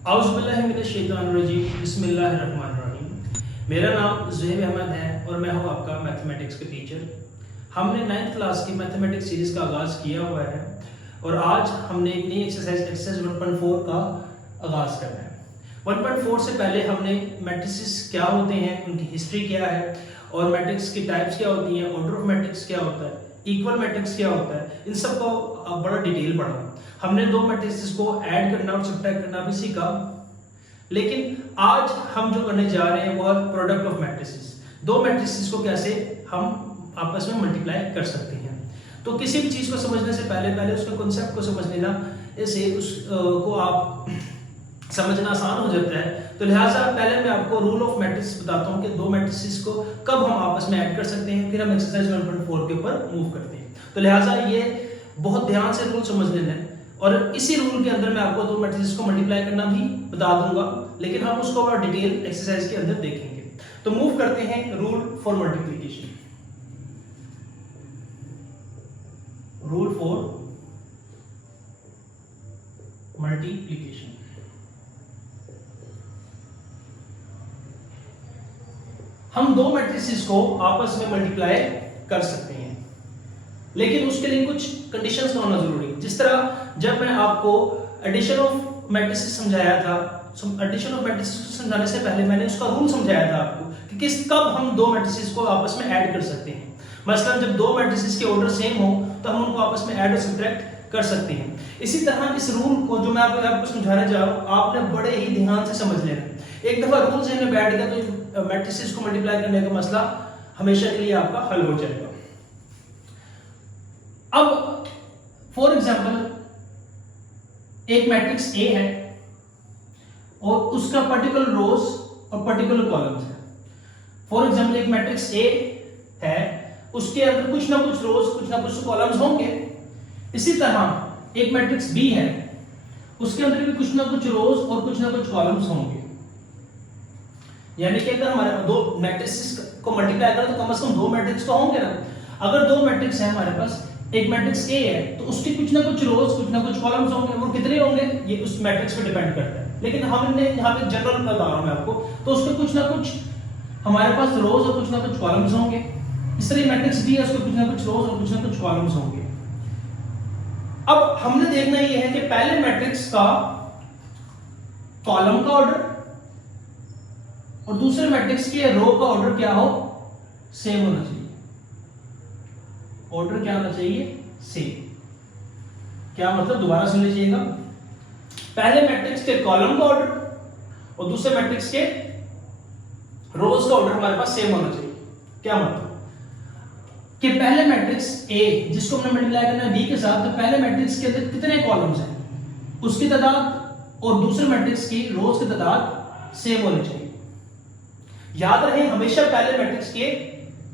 औज़ुबिल्लाहिमिनश्शैतानिर्रजीम बिस्मिल्लाहिर्रहमानिर्रहीम। मेरा नाम ज़ुहैब अहमद है और मैं हूँ आपका मैथमेटिक्स का टीचर। हमने 9th क्लास की मैथमेटिक्स सीरीज़ का आगाज़ किया हुआ है और आज हमने एक नई एक्सरसाइज 1.4 का आगाज़ करना है। 1.4 से पहले हमने मैट्रिसेस क्या होते हैं, उनकी हिस्ट्री क्या है और मैट्रिक्स की टाइप्स क्या होती हैं, ऑर्डर ऑफ मैट्रिक्स क्या होता है, इक्वल मैट्रिक्स क्या होता है, इन सब को बड़ा डिटेल पढ़ा। हमने दो मैट्रिसेस को ऐड करना और सब्ट्रैक्ट करना भी सीखा। लेकिन आज हम जो करने जा रहे हैं वो है प्रोडक्ट ऑफ मैट्रिसेस। दो मैट्रिसेस को कैसे हम आपस में मल्टीप्लाई कर सकते हैं। तो किसी भी चीज को समझने से पहले उसके कॉन्सेप्ट को समझ लेना, इससे उसको आप समझना आसान हो जाता है। तो लिहाजा पहले मैं आपको रूल ऑफ मैट्रिक्स बताता हूँ कि दो मैट्रिसेस को कब हम आपस में ऐड कर सकते हैं, फिर हम एक्सरसाइज 1.4 के ऊपर मूव करते हैं। तो लिहाजा ये बहुत ध्यान से रूल समझ लेना है और इसी रूल के अंदर मैं आपको दो मैट्रिसेस को मल्टीप्लाई करना भी बता दूंगा, लेकिन हम उसको और डिटेल एक्सरसाइज के अंदर देखेंगे। तो मूव करते हैं rule for multiplication. Rule for multiplication. हम दो मैट्रिसेस को आपस में मल्टीप्लाई कर सकते हैं, लेकिन उसके लिए कुछ कंडीशंस का होना जरूरी है। जिस तरह जब मैं आपको एडिशन ऑफ मैट्रिसेस समझाया था, एडिशन ऑफ मैट्रिसेस को समझाने से पहले मैंने उसका रूल समझाया था आपको कि कब हम दो मैट्रिसेस को आपस में ऐड कर सकते हैं। मसलन जब दो मैट्रिसेस के ऑर्डर सेम हो तो हम उनको आपस में ऐड और सब्ट्रैक्ट कर सकते हैं। इसी तरह इस रूल को जो मैं आपको समझाने जा रहा हूं, आपने बड़े ही ध्यान से समझ लेना। एक दफा रूल ज़हन में बैठ गया तो मैट्रिसेस को मल्टीप्लाई करने का मसला हमेशा के लिए आपका हल हो जाएगा। अब फॉर एग्जाम्पल एक मैट्रिक्स ए है और उसका पर्टिकुलर रोज और पर्टिकुलर कॉलम्स है। फॉर एग्जाम्पल एक मैट्रिक्स ए है, उसके अंदर कुछ ना कुछ रोज कुछ ना कुछ कॉलम्स होंगे। इसी तरह एक मैट्रिक्स बी है, उसके अंदर भी कुछ ना कुछ रोज और कुछ ना कुछ कॉलम्स होंगे। यानी कि अगर हमारे दो मैट्रिक्स को मल्टीप्लाई करें तो कम से कम दो मैट्रिक्स तो होंगे ना। अगर दो मैट्रिक्स है हमारे पास, एक मैट्रिक्स ए है तो उसके कुछ ना कुछ रोज कुछ ना कुछ कॉलम्स होंगे। वो कितने होंगे ये उस मैट्रिक्स पे डिपेंड करता है, लेकिन हमने यहाँ पे जनरल बता रहा हूं मैं आपको। तो उसके कुछ ना कुछ हमारे पास रोज और कुछ ना कुछ कॉलम्स होंगे। इस तरह मैट्रिक्स बी है, उसके कुछ ना कुछ रोज और कुछ ना कुछ कॉलम्स होंगे। अब हमने देखना ये है कि पहले मैट्रिक्स का कॉलम का ऑर्डर और दूसरे मैट्रिक्स के रो का ऑर्डर क्या हो, सेम होना चाहिए। ऑर्डर क्या होना चाहिए, सेम। क्या मतलब, दोबारा सुन लीजिएगा। पहले मैट्रिक्स के कॉलम का ऑर्डर और दूसरे मैट्रिक्स के रोज का ऑर्डर हमारे पास सेम होना चाहिए। क्या मतलब कि पहले मैट्रिक्स ए जिसको हमने मल्टीप्लाई करना है बी के साथ, तो पहले मैट्रिक्स के अंदर कितने कॉलम्स हैं उसकी तादाद और दूसरे मैट्रिक्स की रोज की तादाद सेम होनी चाहिए। याद रहे हमेशा पहले मैट्रिक्स के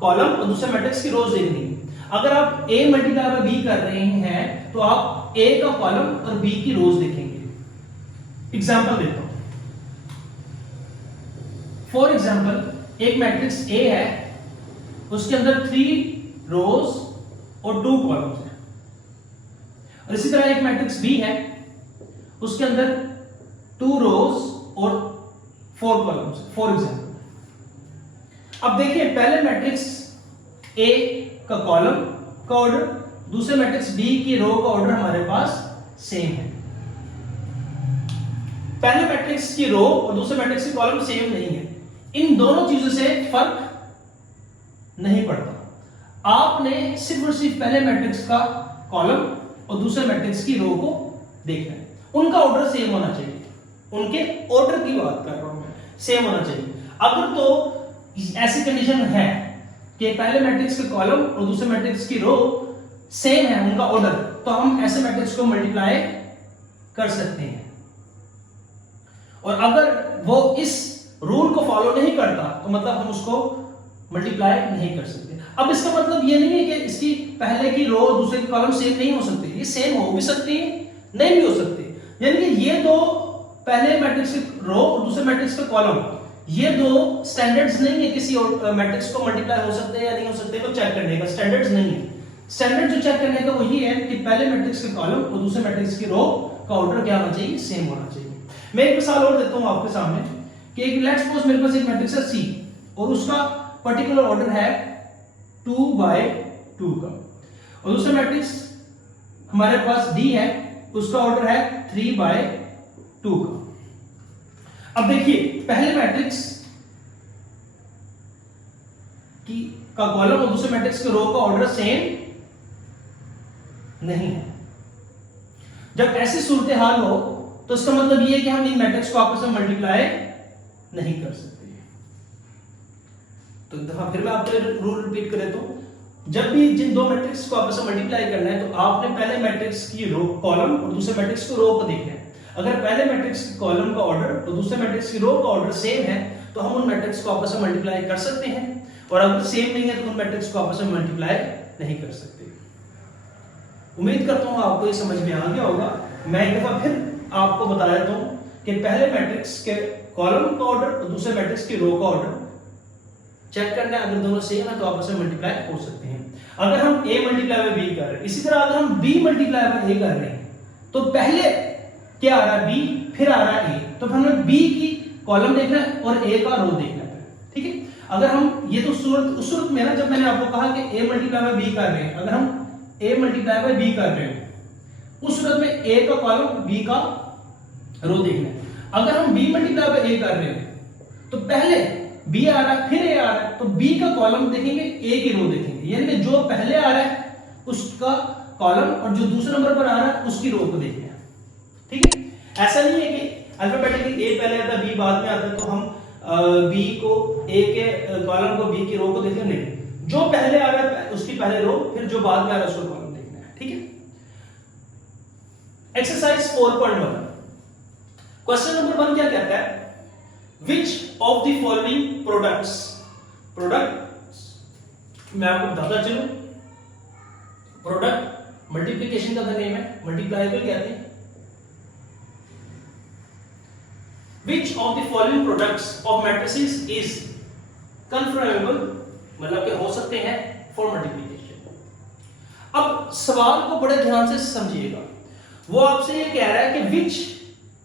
कॉलम और दूसरे मैट्रिक्स की रोज देखनी है। अगर आप a मल्टीप्लाई बाय b कर रहे हैं तो आप a का कॉलम और b की रोज देखेंगे। एग्जांपल देता हूं। फॉर एग्जांपल एक मैट्रिक्स a है, उसके अंदर 3 रोज और 2 कॉलम्स हैं। और इसी तरह एक मैट्रिक्स b है, उसके अंदर 2 रोज और 4 कॉलम्स। फॉर एग्जांपल अब देखिए पहले मैट्रिक्स a का कॉलम का ऑर्डर, दूसरे मैट्रिक्स बी की रो का ऑर्डर हमारे पास सेम है। पहले मैट्रिक्स की रो और दूसरे मैट्रिक्स की कॉलम सेम नहीं है। इन दोनों चीजों से फर्क नहीं पड़ता। आपने सिर्फ और सिर्फ पहले मैट्रिक्स का कॉलम और दूसरे मैट्रिक्स की रो को देखना है। उनका ऑर्डर सेम होना चाहिए। उनके ऑर्डर की बात कर रहा हूं मैं, सेम होना चाहिए। अगर तो ऐसी कंडीशन है कि पहले मैट्रिक्स के कॉलम और दूसरे मैट्रिक्स की रो सेम है उनका ऑर्डर, तो हम ऐसे मैट्रिक्स को मल्टीप्लाई कर सकते हैं। और अगर वो इस रूल को फॉलो नहीं करता तो मतलब हम उसको मल्टीप्लाई नहीं कर सकते। अब इसका मतलब ये नहीं है कि इसकी पहले की रो और दूसरे की कॉलम सेम नहीं हो सकते। ये सेम हो भी सकती है, नहीं भी हो सकती। यानी कि ये दो पहले मैट्रिक्स की रो और दूसरे मैट्रिक्स का कॉलम, ये दो स्टैंडर्ड्स नहीं है किसी और मैट्रिक्स को मल्टीप्लाई हो सकते हैं या नहीं हो सकते तो चेक करने का स्टैंडर्ड्स नहीं है। स्टैंडर्ड जो चेक करने का वो ये है कि पहले मैट्रिक्स के कॉलम और दूसरे मैट्रिक्स की रो का ऑर्डर क्या होना चाहिए, सेम होना चाहिए। मैं एक मिसाल और देता हूं आपके सामने कि एक लेट्स सपोज मेरे पास एक मैट्रिक्स है सी और उसका पर्टिकुलर ऑर्डर है 2/2 का, और दूसरा मैट्रिक्स हमारे पास डी है, उसका ऑर्डर है 3/2 का। अब देखिए पहले मैट्रिक्स की का कॉलम और दूसरे मैट्रिक्स के रो का ऑर्डर सेम नहीं है। जब ऐसी सूरत हाल हो तो इसका मतलब यह है कि हम इन मैट्रिक्स को आपस में मल्टीप्लाई नहीं कर सकते। तो एक दफा फिर मैं आपके लिए रूल रिपीट कर देता हूं। जब भी जिन दो मैट्रिक्स को आपस में मल्टीप्लाई करना है तो आपने पहले मैट्रिक्स की रो कॉलम और दूसरे मैट्रिक्स की रो को देखना है। अगर पहले मैट्रिक्स की कॉलम का ऑर्डर और दूसरे मैट्रिक्स की रो का ऑर्डर सेम है तो हम उन मैट्रिक्स को आपस में मल्टीप्लाई कर सकते हैं, और अगर सेम नहीं है तो उन मैट्रिक्स को आपस में मल्टीप्लाई नहीं कर सकते। उम्मीद करता हूं आपको ये समझ में आ गया होगा। मैं एक दफा फिर आपको बता देता हूं कि पहले मैट्रिक्स के कॉलम का ऑर्डर और दूसरे मैट्रिक्स की रो का ऑर्डर चेक करना है। अगर दोनों सेम है तो आपस में मल्टीप्लाई हो सकते हैं। अगर हम a मल्टीप्लाई बाय b कर रहे हैं, इसी तरह अगर हम b मल्टीप्लाई बाय a कर रहे हैं तो पहले क्या आ रहा है b, फिर आ रहा है a, तो हमें b की कॉलम देखना है और a का रो देखना है। ठीक है, अगर हम ये तो उस सूरत में ना जब मैंने आपको कहा कि a मल्टीप्लाई बाय b कर रहे हैं, अगर हम a मल्टीप्लाई बाय b कर रहे हैं उस सूरत में a का कॉलम b का रो देखना है। अगर हम b मल्टीप्लाई बाय a कर रहे हैं तो पहले b आ रहा है फिर a आ रहा है, तो b का कॉलम देखेंगे a की रो देखेंगे, यानी कि जो पहले आ रहा है उसका कॉलम और जो दूसरे नंबर पर आ रहा है उसकी रो को देखना है। ठीक है, ऐसा नहीं है कि अल्फाबेटिकली a पहले आता है b बाद में आता है तो हम b को a के कॉलम को b की रो को देखेंगे, नहीं, जो पहले आ रहा है उसकी पहले रो, फिर जो बाद में आ रहा है उसका कॉलम देखना है। ठीक है, एक्सरसाइज 4.1 क्वेश्चन नंबर 1 क्या कहता है, Which of the following products मैं आपको बताता चलूं, प्रोडक्ट मल्टीप्लिकेशन का नेम है, मल्टीप्लायबल कहते हैं। Which of the following products of matrices is confirmable, मतलब कि हो सकते हैं for multiplication। अब सवाल को बड़े ध्यान से समझिएगा, वो आपसे ये कह रहा है कि which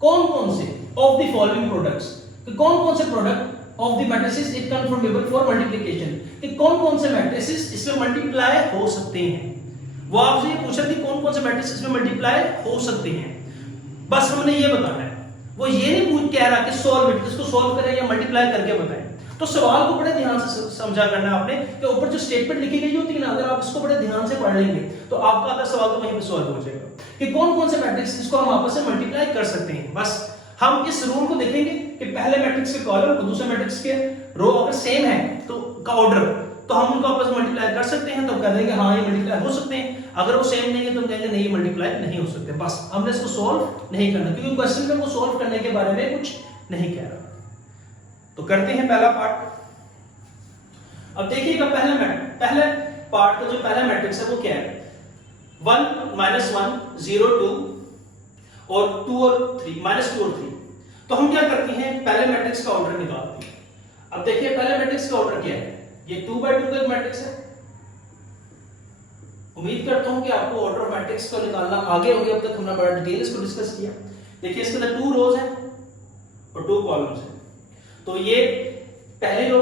कौन कौन से of the following products, कि कौन कौन से product of the matrices is conformable for multiplication, कि कौन कौन से मैट्रिसेस इसमें मल्टीप्लाई हो सकते हैं। वो आपसे ये पूछा कि कौन कौन से मैट्रिसेस में मल्टीप्लाई हो सकते हैं, बस हमने ये बताना है। वो ये नहीं पूछ कह रहा कि सॉल्व इट, इसको सॉल्व करें या मल्टीप्लाई करके बताएं। तो सवाल को बड़े ध्यान से समझा करना है आपने कि ऊपर जो स्टेटमेंट लिखी गई होती है ना, अगर आप इसको बड़े ध्यान से पढ़ लेंगे तो आपका आधा सवाल तो वहीं पे सॉल्व हो जाएगा कि कौन कौन से मैट्रिक्स इसको हम आपस में मल्टीप्लाई कर सकते हैं। बस हम इस रूल को देखेंगे कि पहले मैट्रिक्स के कॉलम और दूसरे मैट्रिक्स के रो अगर सेम है तो का ऑर्डर, तो हम उनको आपस में मल्टीप्लाई कर सकते हैं, तो कह देंगे हाँ ये मल्टीप्लाई हो सकते हैं। अगर वो सेम नहीं है तो हम कहेंगे नहीं मल्टीप्लाई नहीं हो सकते। बस हमने इसको सॉल्व नहीं करना, क्योंकि क्वेश्चन में वो सॉल्व करने के बारे में कुछ नहीं कह रहा। तो करते हैं पहला पार्ट। अब देखिएगा पहले पार्ट का जो पहला मैट्रिक्स है वो क्या है, 1 -1 0 2 और 2 और 3 -2 और 3। तो हम क्या करते हैं, पहले मैट्रिक्स का ऑर्डर निकालते हैं। अब देखिए पहले मैट्रिक्स का ऑर्डर क्या है, ये 2/2 का मैट्रिक्स है। उम्मीद करता हूं कि आपको ऑर्डर ऑफ मैट्रिक्स को निकालना आगे हो गया, अब तक हमने बड़ा डिटेल इसको डिस्कस किया। देखिए इसके अंदर 2 रोज हैं और 2 कॉलम्स हैं, तो ये पहली रो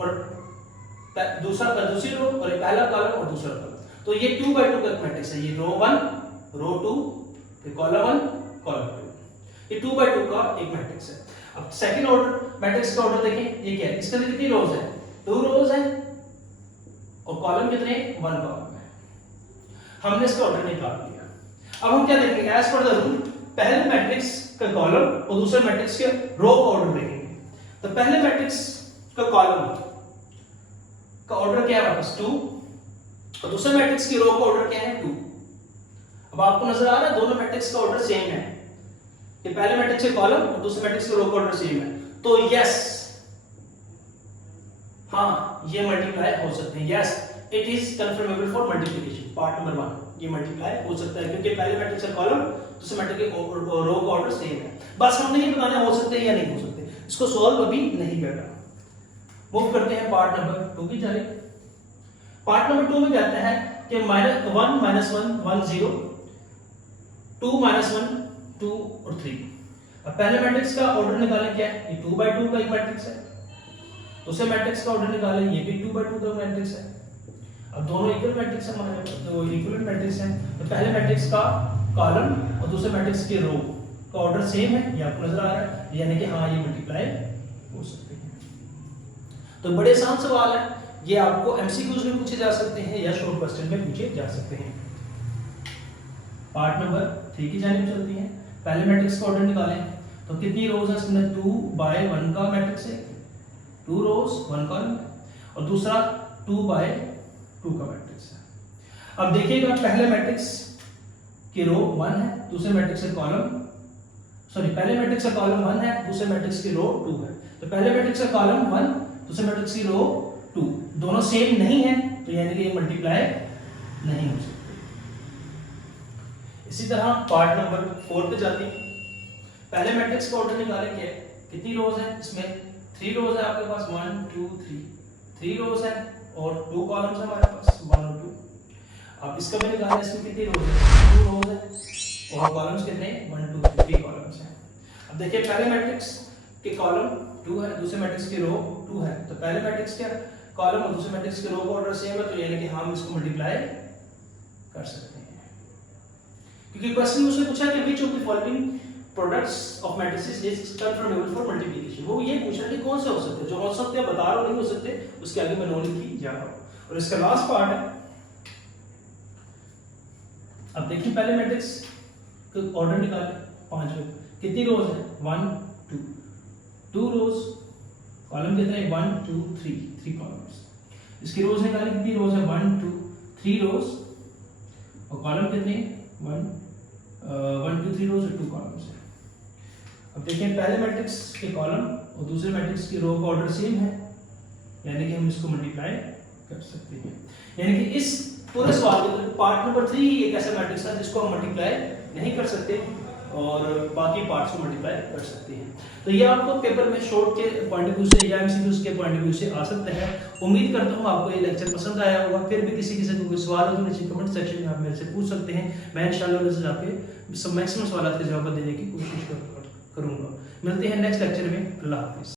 और दूसरी रो और ये पहला कॉलम और दूसरा कॉलम, तो ये 2/2 का मैट्रिक्स है। ये रो 1 रो 2 फिर कॉलम 1 कॉलम 2, ये 2/2 का एक मैट्रिक्स है। अब सेकंड ऑर्डर मैट्रिक्स का ऑर्डर देखें, ये क्या है, इसके अंदर कितनी रोज है, 2 रोज है और कॉलम कितने 1 कॉलम है। हमने इसका ऑर्डर निकाल लिया। अब हम क्या देखेंगे, एज पर द रूल पहले मैट्रिक्स का कॉलम और दूसरे मैट्रिक्स के रो का ऑर्डर देखेंगे। तो पहले मैट्रिक्स का कॉलम का ऑर्डर क्या है वापस 2 और दूसरे मैट्रिक्स की रो का ऑर्डर क्या है 2। अब आपको नजर आ रहा है दोनों मैट्रिक्स का ऑर्डर सेम है, कि पहले मैट्रिक्स के कॉलम और दूसरे मैट्रिक्स के रो का ऑर्डर सेम है, तो यस हाँ ये मल्टीप्लाई हो सकते हैं। Yes it is confirmable for multiplication. Part number 1 ये मल्टीप्लाई हो सकता है क्योंकि पहले मैट्रिक्स का कॉलम दूसरे मैट्रिक्स के रो का ऑर्डर सेम है। बस हमने ये बताना हो सकते हैं या नहीं हो सकते, इसको सॉल्व अभी नहीं करना। मूव करते हैं पार्ट नंबर 2 की तरफ। पार्ट नंबर 2 में कहते हैं कि -1 -1 1 0 2 -1 2 और 3। अब पहले मैट्रिक्स का ऑर्डर निकालें, क्या है, ये 2 by 2 का एक मैट्रिक्स है। दूसरे मैट्रिक्स का ऑर्डर निकालें, ये भी 2 by 2 का मैट्रिक्स है। अब दोनों इक्वल मैट्रिक्स है हमारे, तो इक्विवेलेंट मैट्रिक्स है। तो पहले मैट्रिक्स का कॉलम और दूसरे मैट्रिक्स की रो का ऑर्डर सेम है, ये आपको नजर आ रहा है, यानी कि हाँ ये मल्टीप्लाई हो सकते हैं। तो बड़े आसान सवाल है, ये आपको एमसीक्यूज में पूछे जा सकते हैं या शॉर्ट क्वेश्चन में पूछे जा सकते हैं। पार्ट नंबर 3 की जानिब चलती है। पहले मैट्रिक्स का ऑर्डर निकालें, तो कितनी रोज है इसमें, 2 by 1 का मैट्रिक्स है, 2 रोज 1 कॉलम, और दूसरा 2 by 2 का मैट्रिक्स है। अब देखिएगा पहले मैट्रिक्स की रो 1 है, दूसरे मैट्रिक्स का कॉलम, सॉरी पहले मैट्रिक्स का कॉलम 1 है, दूसरे मैट्रिक्स की रो 2 है। तो पहले मैट्रिक्स का कॉलम 1, दूसरे मैट्रिक्स की रो 2, दोनों सेम नहीं है, तो यानी कि ये मल्टीप्लाई नहीं हो सकते। इसी तरह पार्ट नंबर 4 पे जाते हैं। पहले मैट्रिक्स का ऑर्डर निकालें, क्या कितनी रोज है इसमें, 3 रोज है आपके पास, 1 2 3 रोज है और 2 कॉलम्स है हमारे पास, 1 और 2। अब इसका भी निकालें, इसमें कितनी रोज है, 2 रोज है और कॉलम्स कितने, 1 2 3 कॉलम्स हैं। अब देखिए पहले मैट्रिक्स के कॉलम 2 है, दूसरे मैट्रिक्स की रो 2 है, तो पहले मैट्रिक्स के कॉलम और दूसरे मैट्रिक्स की रो का ऑर्डर सेम है, तो यानी कि हम इसको मल्टीप्लाई कर सकते हैं। क्योंकि क्वेश्चन में उसने पूछा कि which of the following products of matrices is confirmable for multiplication, वो ये पूछा कि कौन से हो सकते हैं, जो हो सकते हैं बता रहा हूं, नहीं हो सकते उसके आगे मैं नॉन लिखी जा रहा हूं। और इसका लास्ट पार्ट है, अब देखिए पहले मैट्रिक्स का ऑर्डर निकालें, 5 में कितनी रोज है, 1 2 रोज, कॉलम कितने हैं, 1 2 3 कॉलम्स। इसकी रोज निकालें, कितनी रोज है, 1 2 3 रोज और कॉलम कितने, 1 2 3 रोज और 2 कॉलम्स है। अब देखिए पहले मैट्रिक्स के कॉलम और दूसरे मैट्रिक्स की रो का ऑर्डर सेम है, यानी कि हम इसको मल्टीप्लाई कर सकते हैं। यानी कि इस पूरे सवाल में पार्ट नंबर 3 ही एक ऐसा मैट्रिक्स है जिसको हम मल्टीप्लाई नहीं कर सकते और बाकी पार्ट्स को मल्टीप्लाई कर सकते हैं। तो ये आपको पेपर में शॉर्ट के पॉइंट ऑफ व्यू से या एमसीक्यूज के पॉइंट ऑफ व्यू से आ सकते हैं। उम्मीद करता हूँ आपको ये लेक्चर पसंद आया होगा। फिर भी किसी को कोई सवाल हो तो नीचे कमेंट सेक्शन में आप मेरे से पूछ सकते हैं। मैं इंशाल्लाह आपके मैक्सिमम सवाल के जवाब देने की कोशिश करूंगा। मिलते हैं नेक्स्ट लेक्चर में। अल्लाह हाफिज़।